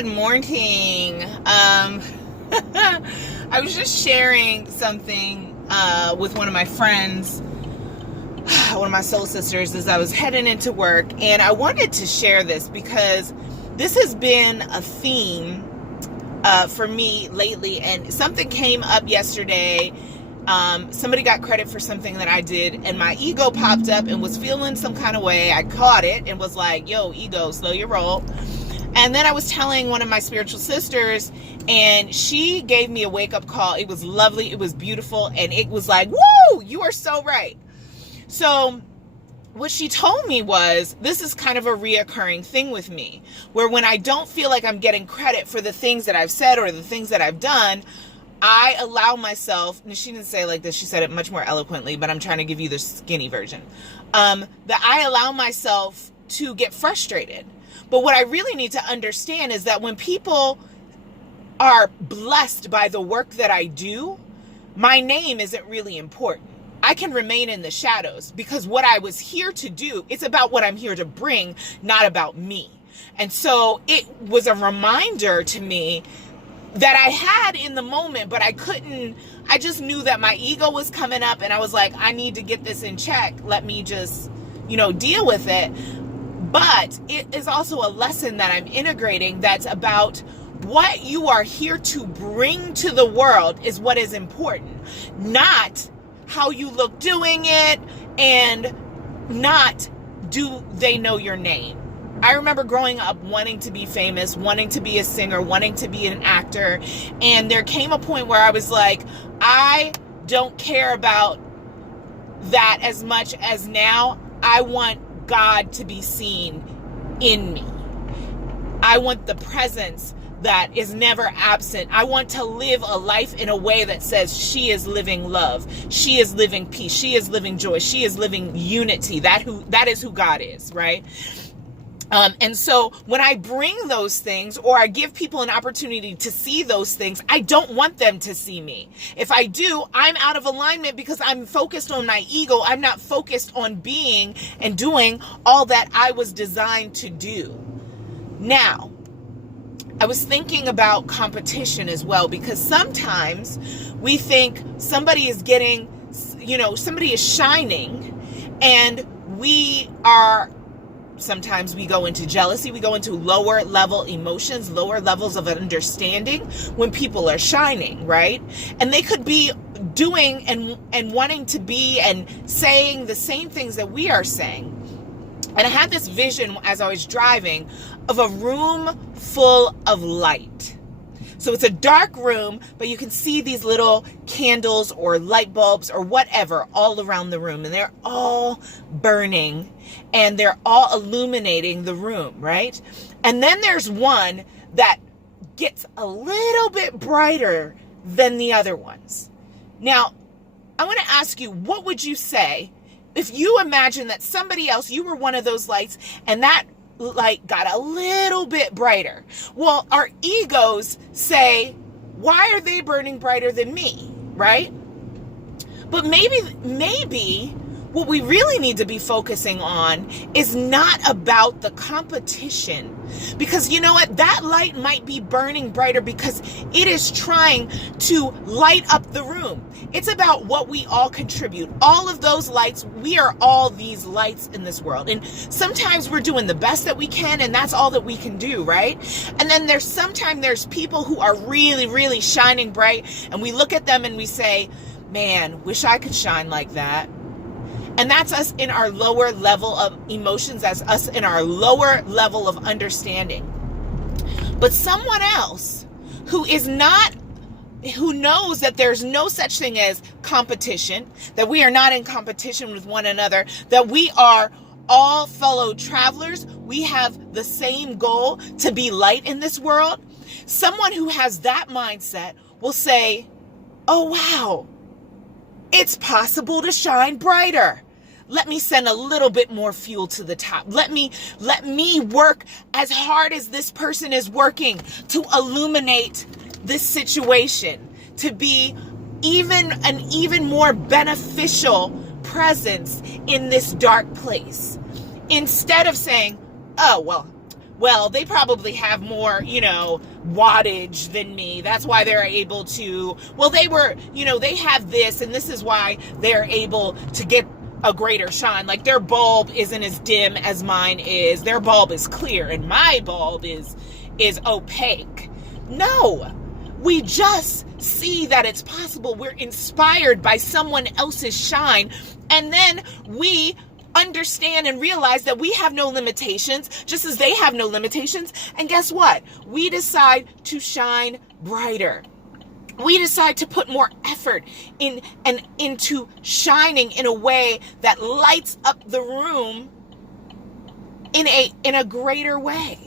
Good morning. I was just sharing something with one of my friends, one of my soul sisters, as I was heading into work, and I wanted to share this because this has been a theme for me lately, and something came up yesterday. Somebody got credit for something that I did, and my ego popped up and was feeling some kind of way. I caught it and was like, yo, ego, slow your roll. And then I was telling one of my spiritual sisters, and she gave me a wake-up call. It was lovely. It was beautiful. And it was like, woo, you are so right. So what she told me was, this is kind of a reoccurring thing with me, where when I don't feel like I'm getting credit for the things that I've said or the things that I've done, I allow myself, and she didn't say it like this, she said it much more eloquently, but I'm trying to give you the skinny version, that I allow myself to get frustrated. But what I really need to understand is that when people are blessed by the work that I do, my name isn't really important. I can remain in the shadows because what I was here to do, it's about what I'm here to bring, not about me. And so it was a reminder to me that I had in the moment, but I just knew that my ego was coming up, and I was like, I need to get this in check. Let me just, deal with it. But it is also a lesson that I'm integrating that's about what you are here to bring to the world is what is important, not how you look doing it, and not do they know your name. I remember growing up wanting to be famous, wanting to be a singer, wanting to be an actor, and there came a point where I was like, I don't care about that as much as now I want God to be seen in me. I want the presence that is never absent. I want to live a life in a way that says she is living love, she is living peace, she is living joy, she is living unity. That is who God is, right? And so when I bring those things, or I give people an opportunity to see those things, I don't want them to see me. If I do, I'm out of alignment because I'm focused on my ego. I'm not focused on being and doing all that I was designed to do. Now, I was thinking about competition as well, because sometimes we think somebody is getting, somebody is shining, and sometimes we go into jealousy, we go into lower level emotions, lower levels of understanding when people are shining, right? And they could be doing and wanting to be and saying the same things that we are saying. And I had this vision as I was driving of a room full of light. So it's a dark room, but you can see these little candles or light bulbs or whatever all around the room. And they're all burning and they're all illuminating the room, right? And then there's one that gets a little bit brighter than the other ones. Now, I want to ask you, what would you say if you imagine that somebody else, you were one of those lights, and that light got a little bit brighter? Well, our egos say, why are they burning brighter than me, right? But maybe what we really need to be focusing on is not about the competition. Because you know what? That light might be burning brighter because it is trying to light up the room. It's about what we all contribute. All of those lights, we are all these lights in this world. And sometimes we're doing the best that we can, and that's all that we can do, right? And then there's people who are really, really shining bright, and we look at them and we say, man, wish I could shine like that. And that's us in our lower level of emotions, that's us in our lower level of understanding. But someone else who knows that there's no such thing as competition, that we are not in competition with one another, that we are all fellow travelers, we have the same goal to be light in this world. Someone who has that mindset will say, oh wow, it's possible to shine brighter. Let me send a little bit more fuel to the top. Let me work as hard as this person is working to illuminate this situation, to be an even more beneficial presence in this dark place. Instead of saying, oh, well, well, they probably have more, wattage than me. That's why they're able to, well, they have this, and this is why they're able to get a greater shine. Like, their bulb isn't as dim as mine is. Their bulb is clear, and my bulb is opaque. No, we just see that it's possible. We're inspired by someone else's shine, and then we understand and realize that we have no limitations, just as they have no limitations. And guess what? We decide to shine brighter. We decide to put more effort into shining in a way that lights up the room in a greater way.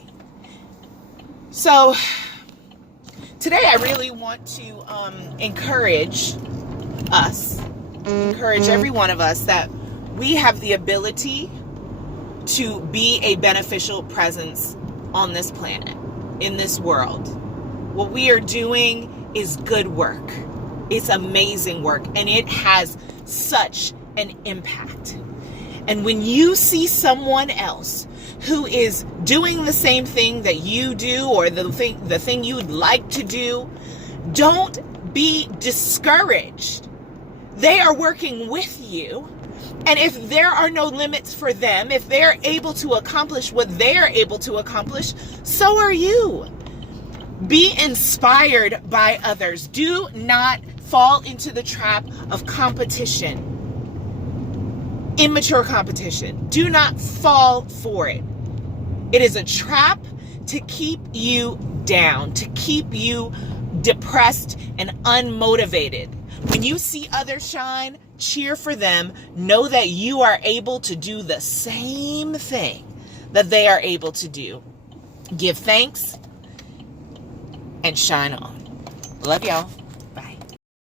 So today I really want to encourage every one of us that we have the ability to be a beneficial presence on this planet, in this world. What we are doing is good work. It's amazing work, and it has such an impact. And when you see someone else who is doing the same thing that you do, or the thing you'd like to do, don't be discouraged. They are working with you. And if there are no limits for them, if they're able to accomplish what they're able to accomplish, so are you. Be inspired by others. Do not fall into the trap of competition. Immature competition. Do not fall for it. It is a trap to keep you down, to keep you depressed and unmotivated. When you see others shine, cheer for them. Know that you are able to do the same thing that they are able to do. Give thanks and shine on. Love y'all.